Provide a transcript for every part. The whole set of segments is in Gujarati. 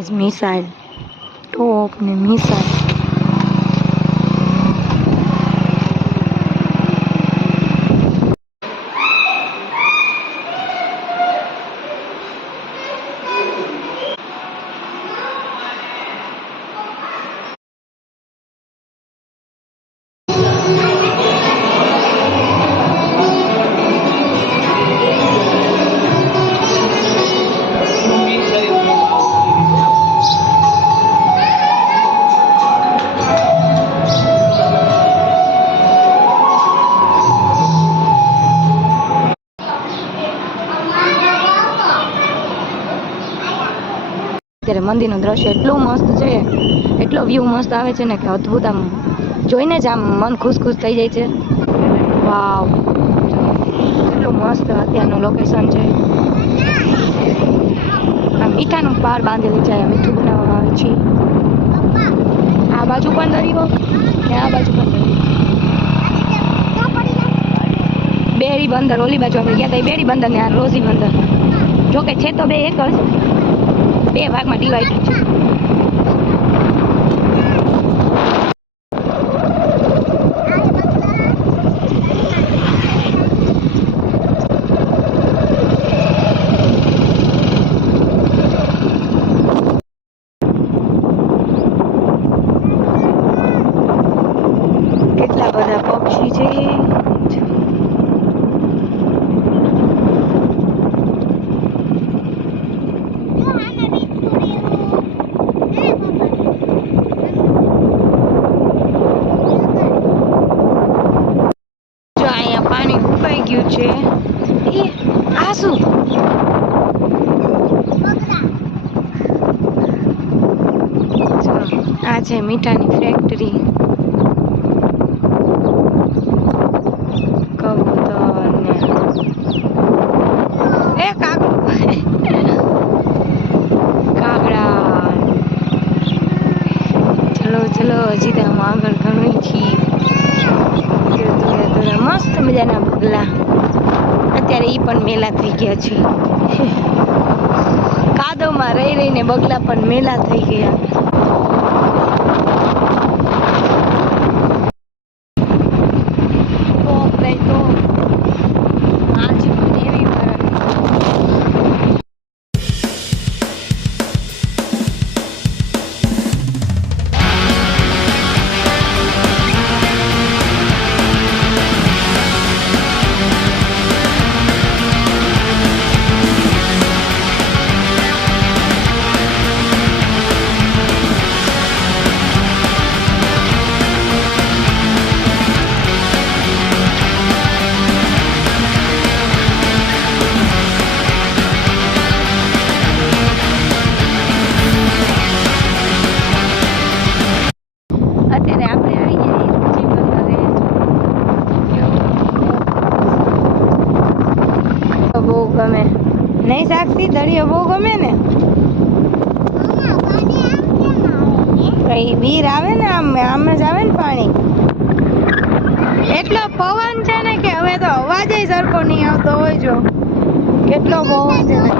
ગાઈસ મિસાઇલ ટોપ ને મિસાઇલ અત્યારે મંદિરનું દ્રશ્ય એટલું મસ્ત છે, એટલો વ્યૂ મસ્ત આવે છે ને કે અદ્ભુત, આમ જોઈને જ આમ મન ખુશ થઈ જાય છે. વાવ, એટલું મસ્ત અત્યારનું લોકેશન છે. આ મીઠાનું પાર બાંધેલી છે, મીઠું બનાવવામાં આવે છે. આ બાજુ પણ દરિયો ને આ બાજુ પણ દરિયો. બેરી બંદર ઓલી બાજુ આપણે ગયા હતા, બેરી બંદર ને આ રોઝી બંદર. જોકે છે તો બે એક જ, બે ભાગમાં ડિવાઈડ છે. કેટલા બધા પક્ષી છે. છે એ આ શું? આ છે મીઠાની ફેક્ટરી. કબૂતર ને એ કાગડા. ચલો હજી તો આમ આગળ ઘણું છીએ. મસ્ત મજાના બગલા. અત્યારે ઈ પણ મેલા થઈ ગયા છે. કાદવમાં રહીને બગલા પણ મેલા થઈ ગયા. બહુ ગમે નહીં સાક્ષી, દરિયો બહુ ગમે ને. વીર આવે ને આમ જ આવે ને પાણી. એટલો પવન છે ને કે હવે તો અવાજ સરખો નહીં આવતો હોય. જો કેટલો પવન છે ને.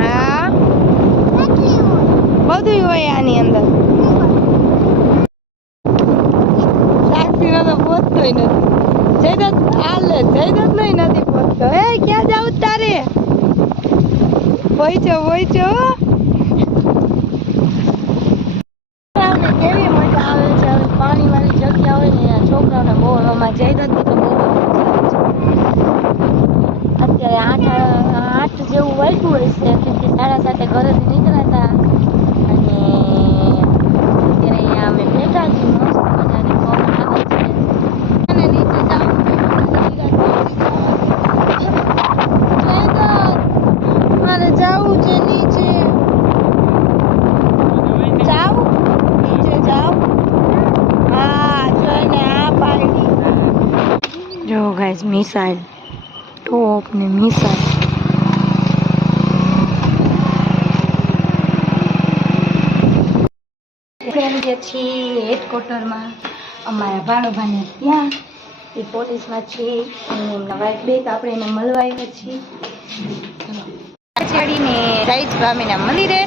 હા, બધું હોય આની અંદર. પહોંચતોય નથી. જયદત્ત હાલે, જયદત્ત નહીં નથી પહોંચતો. એ ક્યાં જાવ તારે? પહોંચો. કેવી મજા આવે છે. હવે પાણી વાળી જગ્યા હોય ને છોકરાઓને બહુ એમાં જયદત્ત તો બહુ અત્યારે 8 જેવું વાગ્યું હોય છે, કેમ કે 7:30 ઘરેથી નીકળ્યા હતા. અને અત્યારે અહીંયા અમે બેઠા છીએ. મસ્ત મજાની પવન આવે છે. અને નીચે મારે જવું છે નીચે. જાવ. હા, જોઈને આ પાડી. જો ગાઈસ મિસાઇલ ટોપ ને મિસાઇલ. છીએ હેડક્વાર્ટરમાં અમારા ભાણોભાને ત્યાં. એ પોલીસમાં છે અને એમના વાઈફ બે, તો આપણે એને મળવા આવ્યા છીએ. ચડીને રાઈટ સ્વામીના મંદિરે.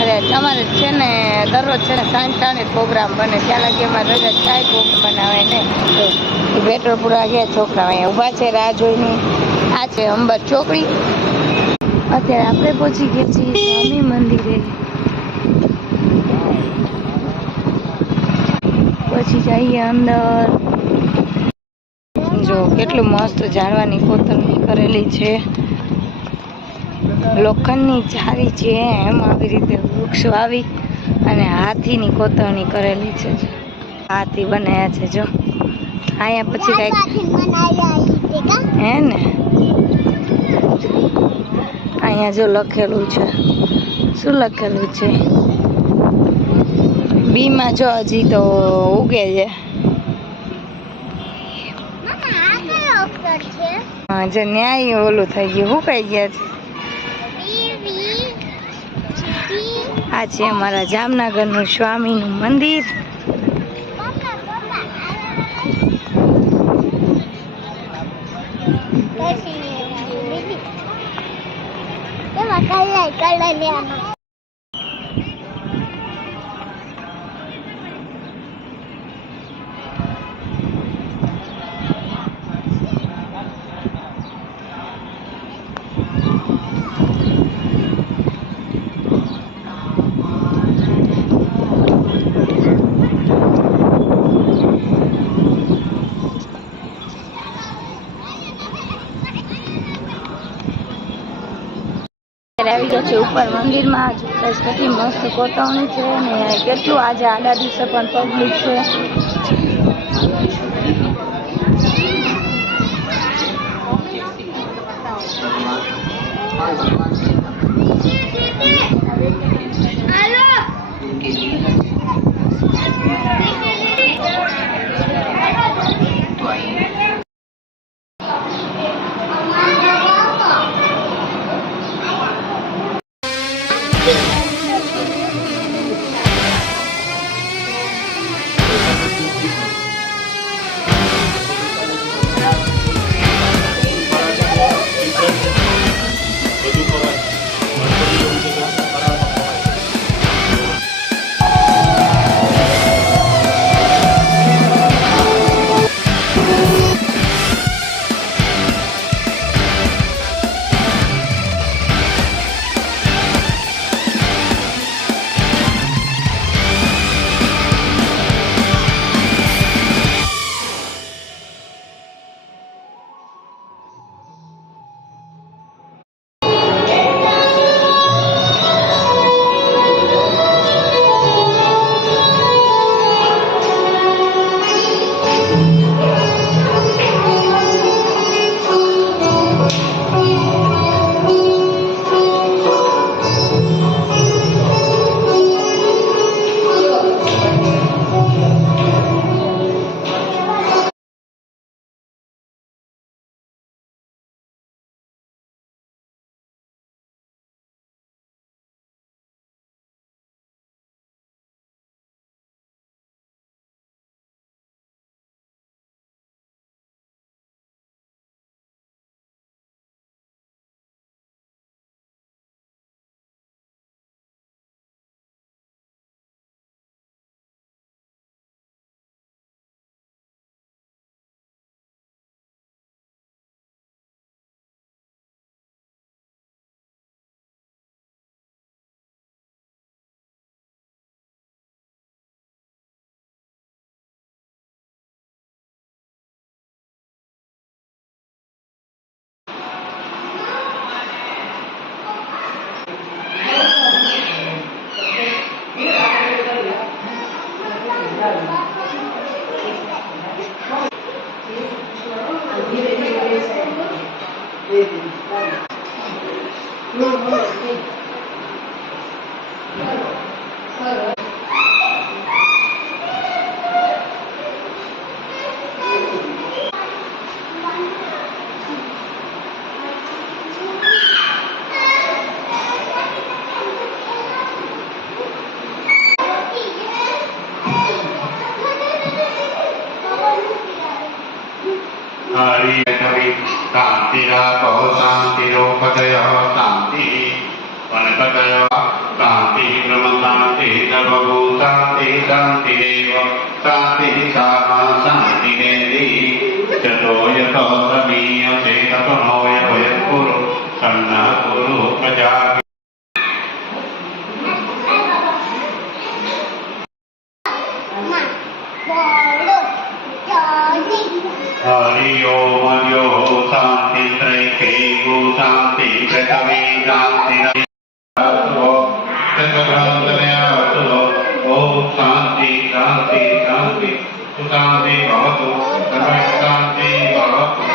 અરે તમારે છે ને દરરોજ છે ને સાંજ ટાણે પ્રોગ્રામ બને, ત્યાં લાગે અમારે રજા ચાય પ્રોગ્રામ બનાવે ને. તો એ પેટ્રોલ પૂરા ગયા છોકરા અહીંયા ઊભા છે રાહ જોઈને. આ છે અંબર ચોકડી. અત્યારે આપણે પહોંચી ગયા છીએ સ્વામી મંદિરે. પછી જઈએ અંદર. જો કેટલું મસ્ત ઝાડવાની કોતરણી કરેલી છે, લોખંડની જાળી છે, એમ આવી રીતે વૃક્ષ વાવી અને હાથીની કોતરણી કરેલી છે. હાથી બનાવ્યા છે જો અહીંયા. પછી કઈક હે ને અહીંયા જો લખેલું છે, શું લખેલું છે? બીમાં જો હજી તો ઉગે છે. જે ન્યાય ઓલું થઈ ગયું, શું કહી ગયા છે? આ છે અમારા જામનગરનું સ્વામીનું મંદિર. આવી ગયો છે ઉપર મંદિરમાં. કેટલી મસ્ત કોતરણી છે ને કેટલું આજે આડા દિવસે પણ પબ્લિક છે. शांतिरापो शांतिरोपतयः शांतिः वनपतयः शांतिः ब्रह्मशान्तिः सर्वभूतान्तिः शान्तिरेव शान्तिः सामा शान्तिरेधि चतो यतो समीयसे ततो नो यत्कुरु सन्नः कुरु प्रजा हरि ओम यो शांति त्रैके गो शांति पृथ्वी शांति ओम शांति शांति शांति शांति भवतु शांति भवतु।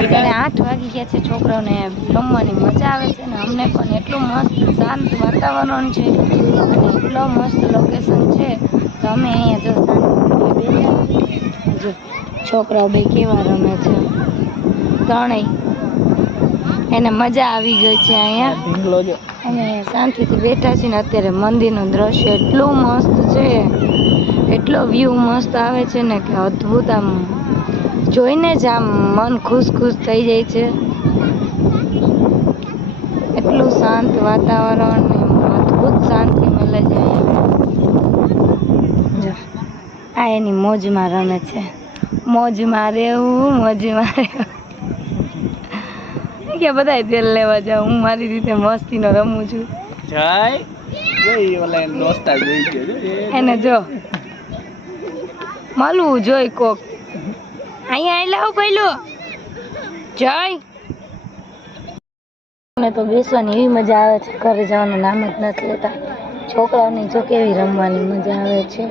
અત્યારે 8 વાગી ગયા છે. છોકરાઓને રમવાની મજા આવે છે ને અમને પણ એટલું મસ્ત શાંત વાતાવરણ છે અને એટલો મસ્ત લોકેશન છે તો અમે અહીંયા જો છોકરાઓ બે કેવા રમે છે ત્રણેય એને મજા આવી ગઈ છે અહીંયા અને શાંતિથી બેઠા છીએ ને અત્યારે મંદિરનું દ્રશ્ય એટલું મસ્ત છે એટલો વ્યૂ મસ્ત આવે છે ને કે અદ્ભુત આમ જોઈને જ આમ મન ખુશ ખુશ થઈ જાય છે એટલું શાંત વાતાવરણ ને અદ્ભુત શાંતિ મળે છે જો આ એની મોજમાં રમે છે મોજમાં રહેવું મોજમાં રહેવું કે બધાય તેલ લેવા જાવ હું મારી રીતે મસ્તીનો રમું છું એને જો મળવું જોઈ કોક અહીંયા આવી લાવ પહેલું જય મને તો બેસવાની એવી મજા આવે છે ઘરે જવાનું નામ જ નથી લેતા છોકરાઓની જો કેવી રમવાની મજા આવે છે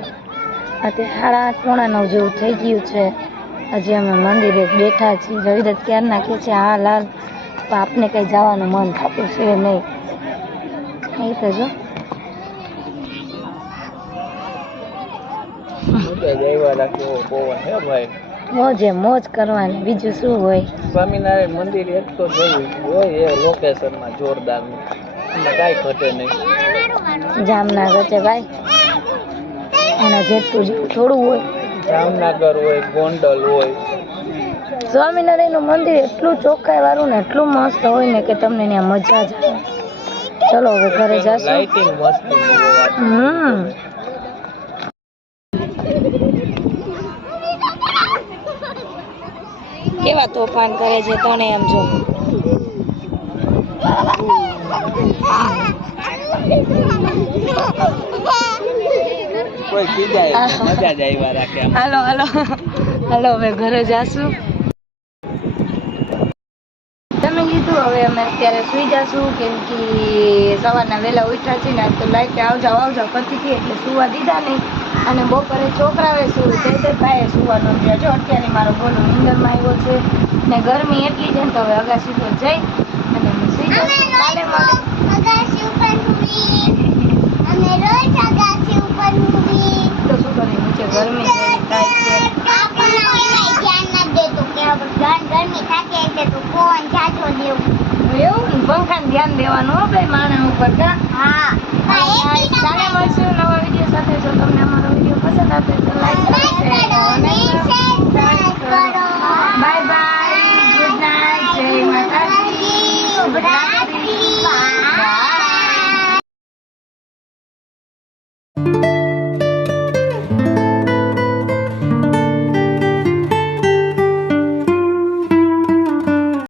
અત્યારે 8:30 જેવું થઈ ગયું છે હજી અમે મંદિરે બેઠા છીએ રવિદત્ત ક્યાં નાખીએ છીએ હા લાલ આપને કંઈ જવાનું મન થતું છે નહીં એ તો જો મોજે મોજ કરવાની બીજું શું હોય સ્વામિનારાયણ મંદિર એક તો જોયું હોય એ લોકેશનમાં જોરદાર એમાં કાંઈ ઘટે નહીં જામનગર છે ભાઈ એના જેટલું જેવું થોડું હોય જામનગર હોય ગોંડલ હોય સ્વામિનારાયણનું મંદિર એટલું ચોખ્ખાઈ વાળું ને એટલું મસ્ત હોય ને કે તમને ત્યાં મજા જ આવે ચલો હવે ઘરે જશું લાઇટિંગ મસ્ત કેવા તોફાન કરે છે તને એમ જો કોઈ ખીજાય મજા જ આવ્યા રાખે હાલો હાલો હાલો હવે ઘરે જાશું તમે લીધું હવે અમે અત્યારે સુઈ જશું કેમ કે સવારના વહેલા ઉઠ્યા છીએ ને તો લાઈટે આવજાવ કરતી હતી એટલે સુવા દીધા નહીં અને બપોરે છોકરાઓએ સુવું તે ભાઈએ સુવાનો જો અત્યારે મારો બોલો નીંદરમાં આવ્યો છે ને ગરમી એટલી છે ને તો હવે અગાસી પર જઈ અને અમે સુઈ જશું કાલે મળે તો શું કરીએ નીચે ગરમી થાય છે એવું પંખાને ધ્યાન દેવાનું હો ભાઈ માણસ ઉપર કા